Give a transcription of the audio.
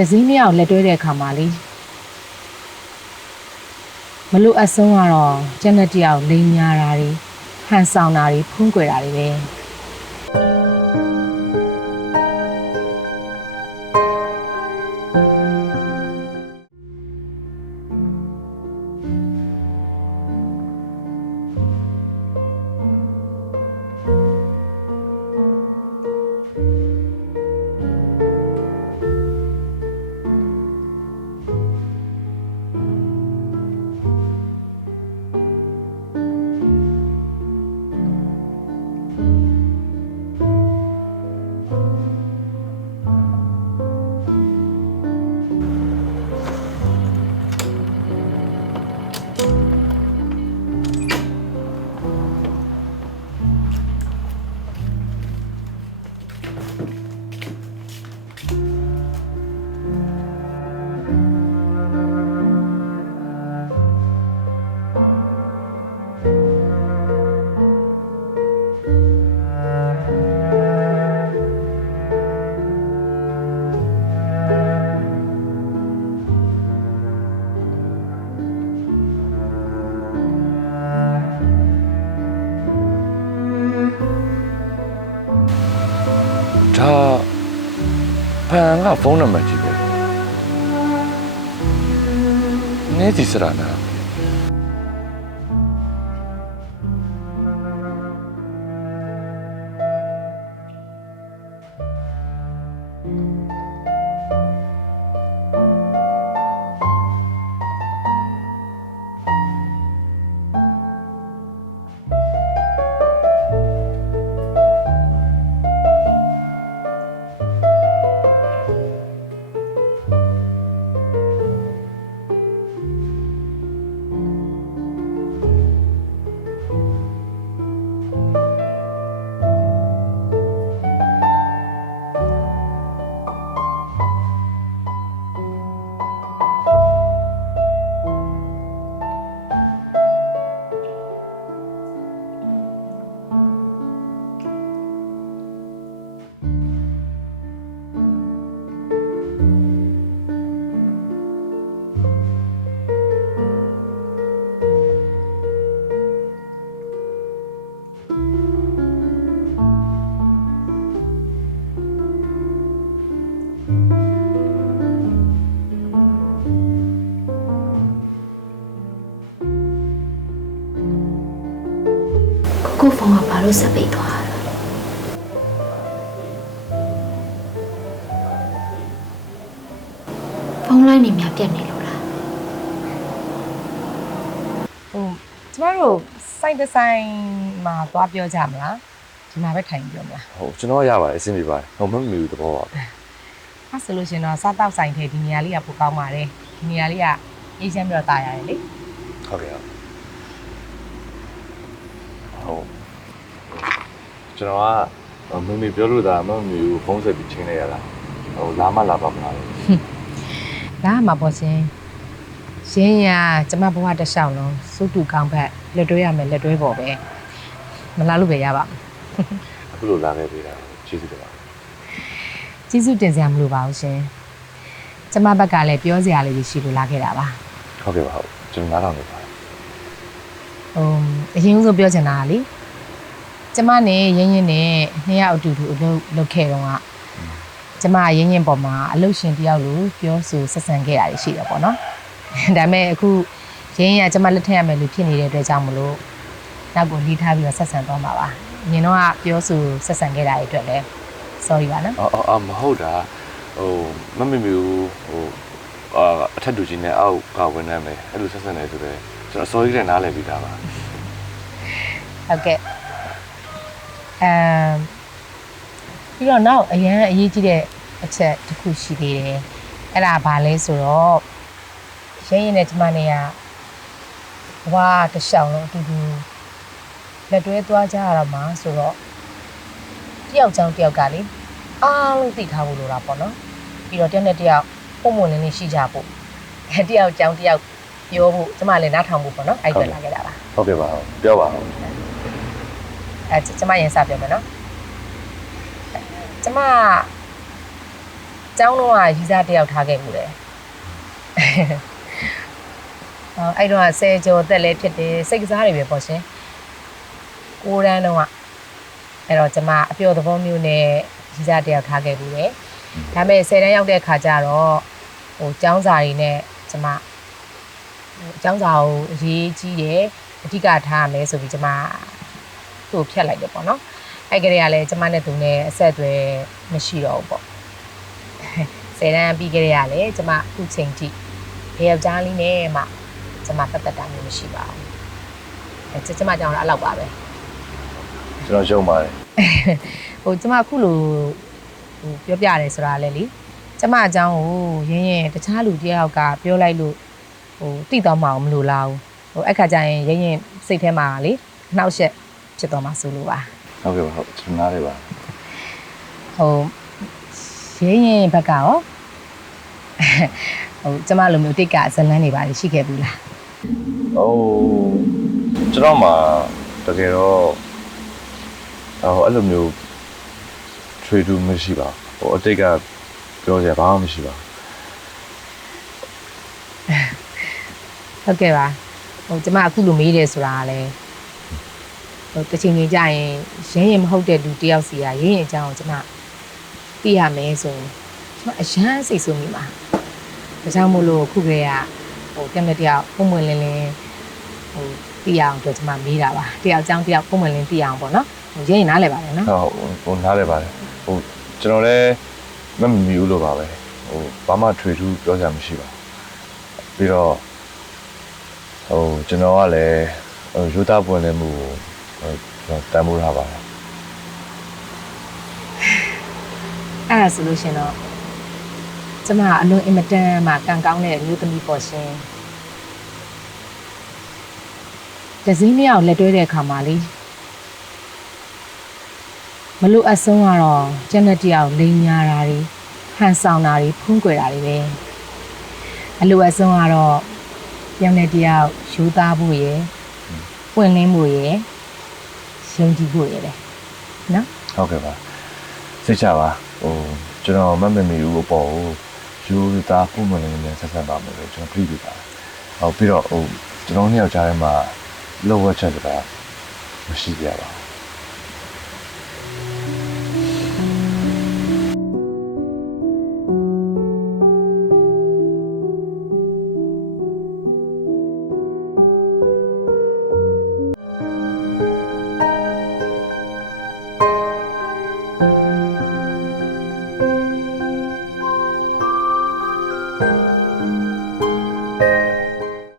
တစည်းနှစ်ယောက်လက်တွဲတဲ့အခါမှာလေမလို့အပ်ဆုံးကတော့ကျန်တဲ့တယောက်လိန်ညာတာတွေဟန်ဆောင်တာတွေဖုံးကွယ်တာတွေပဲ ဒါဖန်ကဖုန်းနံပါ တ်ကြီးပဲနေဒီစရ ကိုဖုန်းကဘာလို့ဆက်ပိတ်သွားတာလဲဖုန်းလိုင်းနေများပြတ်နေလို့လားဟိုကျမတို့စိုက်တစ်ဆိုင်မှာသွားပြောကြမလားဒီမှာပဲထိုင်ပြောမလားဟိုကျွန်တော်ရပါတယ်အဆင်ပြေပါတယ်ဟိုမမီဘူးတဘောပါပဲအဲ့ဆိုလို့ရှရင်တော့စားတောက်ဆိုင်ထဲဒီနေရာလေးကပိုကောင်းပါတယ်ဒီနေရာလေးကအေးချမ်းပြီးတော့တာရတယ်လေဟုတ်ကဲ့ဟုတ် ကျွန်တော်ကမမီပြောလို့ဒါမမီကိုဖုန်းဆက်ပြီးချင်းလိုက်ရတာဟိုလာမလာပါမလားဒါမှမပေါ့ရှင်ရင်းရကျမဘဝတစ်လျှောက်လုံးစုတူကောင်းဘက်လက်တွဲရမယ်လက်တွဲပေါ်ပဲမလာလို့ပဲရပါမယ်အခုလိုလာခဲ့ပေးတာကျေးဇူးတင်ပါကျေးဇူးတင်စရာမလိုပါဘူးရှင်ကျမဘက်ကလည်းပြောစရာလေးတွေရှိလို့လာခဲ့တာပါဟုတ်ကဲ့ပါဟုတ်ကျွန်တော်နားထောင်နေပါတယ်ဟိုအရင်ဆုံးပြောချင်တာကလေ ကျမနဲ့ရင်းရင်းနဲ့နှစ်ယောက်အတူတူအလုပ်လုပ်ခဲ့တော့ကကျမရင်းရင်းပေါ်မှာအလုပ်ရှင်တယောက်လိုပြောဆိုဆက်ဆံခဲ့တာတွေရှိတယ်ပေါ့နော်ဒါပေမဲ့အခုရင်းရင်းကကျမလက်ထက်ရမယ်လို့ဖြစ်နေတဲ့အတွက်ကြောင့်မလို့နောက်ကိုလီးထားပြီးတော့ဆက်ဆံသွားမှာပါအရင်တော့ကပြောဆိုဆက်ဆံခဲ့တာတွေအတွက်လည်း sorry ပါနော်အော်အော်မဟုတ်တာဟိုမမီမီကိုဟိုအာအထက်တူကြီးနဲ့အောက်ကဝင်နေမယ်အဲ့လိုဆက်ဆက်နေဆိုတော့ကျွန်တော် sorry တဲ့နားလည်ပြီးသားပါဟုတ်ကဲ့ အမ်ပြီးတော့နောက်အရန်အရေးကြီးတဲ့အချက်တစ်ခုရှိသေးတယ်အဲ့ဒါဘာလဲဆိုတော့ရင်းရင်နဲ့ကျမနဲ့ကဘဝတစ်လျှောက်လုံးအတူတူလက်တွဲသွားကြရတော့မှာဆိုတော့တယောက်ချောင်းတယောက်ကလေအားလုံးသိထားဖို့လိုတာပေါ့နော်ပြီးတော့တယောက်နဲ့တယောက်ပုံမွန်လင်းလင်းရှိကြဖို့အဲတယောက်ချောင်းတယောက်ပြောဖို့ကျမလည်းနားထောင်ဖို့ပေါ့နော်အဲ့အတွက်လာခဲ့တာပါဟုတ်ကဲ့ပါဟုတ်ပြောပါဦး အဲကျကျမရင်စပြောမယ်နော်အဲကျမကျကျောင်းတော့ကရီစားတယောက်ထားခဲ့မှုတယ်အော်အဲ့တော့ဆယ်ကျော်သက်လည်းဖြစ်တယ်စိတ်ကစားတွေပဲပေါ့ရှင်ကိုရန်တော့ကအဲ့တော့ကျမအပျော်သဘောမျိုးနဲ့ရီစားတယောက်ထားခဲ့မှုတယ်ဒါပေမဲ့ဆယ်တန်းရောက်တဲ့ခါကျတော့ဟိုကျောင်းစာတွေနဲ့ကျမအကြောင်းစာကိုအရေးကြီးတယ်အဓိကထားရမယ်ဆိုပြီးကျမ သူ့ကိုဖြတ်လိုက်တယ်ပေါ့နော်အဲ့ကလေးကလည်းကျမနဲ့သူနဲ့အဆက်အသွယ်မရှိတော့ဘူးပေါ့ဆယ်တန်းပြီးကလေးကလည်းကျမအခုချိန်ထိဘယ်ယောက်ျားလေးနဲ့မှကျမပတ်သက်တာမျိုးမရှိပါဘူးအဲကျကျမကြောင့်လည်းအဲ့လောက်ပါပဲကျွန်တော်ရှုံးပါတယ်ဟိုကျမအခုလိုဟိုပြောပြရတယ်ဆိုတာလည်းလေကျမအကြောင်းကိုရင်းရင်တခြားလူတယောက်ကပြောလိုက်လို့ဟိုတိတော့မအောင်မလို့လားဘူးဟိုအဲ့ခါကျရင်ရင်းရင်စိတ်ထဲမှာလေနှောက်ယှက် ဖြစ်သွားမှာဆိုလို့ပါဟုတ်ကဲ့ပါဟုတ်ကျွန်တော်နားလေပါဟိုရင်းရင်ဘက်ကရောဟိုကျမလိုမျိုးတိတ်ကဇလန်းနေပါလေရှိခဲ့ဘူးလားဟိုကျွန်တော်မှာတကယ်တော့ဟိုအဲ့လိုမျိုးထွေထူးမရှိပါဘူးဟိုအတိတ်ကပြောစရာဘာမှမရှိပါဘူးဟုတ်ကဲ့ပါဟိုကျမအခုလိုမေးတယ်ဆိုတာကလည်းဟို တစ်ချိန်ချင်းကြာရင်ရင်းရင်မဟုတ်တဲ့လူတယောက်စီကရင်းရင်အကြောင်းကိုကျမသိရမယ်ဆိုရင်ကျမအရန်စိတ်ဆိုးမိမှာဒါကြောင့်မို့လို့ခုကလေးကဟိုတက်တဲ့တယောက်ပုံမှန်လင်းလင်းဟိုသိရအောင်အတွက်ကျမမေးတာပါတယောက်အကြောင်းတယောက်ပုံမှန်လင်းသိရအောင်ပေါ့နော်ဟိုရင်းရင်နားလဲပါတယ်နော်ဟုတ်ဟိုနားလေပါတယ်ဟိုကျွန်တော်လည်းမမမီဘူးလို့ပါပဲဟိုဘာမှထွေထူးပြောစရာမရှိပါဘူးပြီးတော့ဟိုကျွန်တော်ကလည်းဟိုယူသားပွင့်နေမှုကိုဟို ကျွန်တော်တန်ဖိုးထားပါတယ်အဲ့ဒါဆိုလို့ရှင်တော့ကျမကအလွန်အင်မတန်မှကံကောင်းတဲ့မျိုးသမီးပေါ်ရှင်ဒဇင်းမြောက်လက်တွဲတဲ့အခါမှာလေမလို့အဆုံးကတော့ကျန်တဲ့တယောက်လိန်ညာတာတွေဟန်ဆောင်တာတွေဖုံးကွယ်တာတွေပဲအလိုအဆုံးကတော့ပြောင်းတဲ့တယောက်ယူသားဖို့ရယ်ပွင့်လင်းဖို့ရယ် ယုံကြည်ဖို့ရယ်ပဲနော်ဟုတ်ကဲ့ပါစိတ်ချပါဟိုကျွန်တော်မမမီဘူးပေါ့ဟိုယူသားပုံမှန်လေးနဲ့ဆက်ဆက်ပါမယ်လို့ကျွန်တော်ပြပြပါတယ်ဟောပြီးတော့ဟိုကျွန်တော်နှစ်ယောက်ကြားထဲမှာလောဝက်ချက်ဆိုတာမရှိကြပါဘူး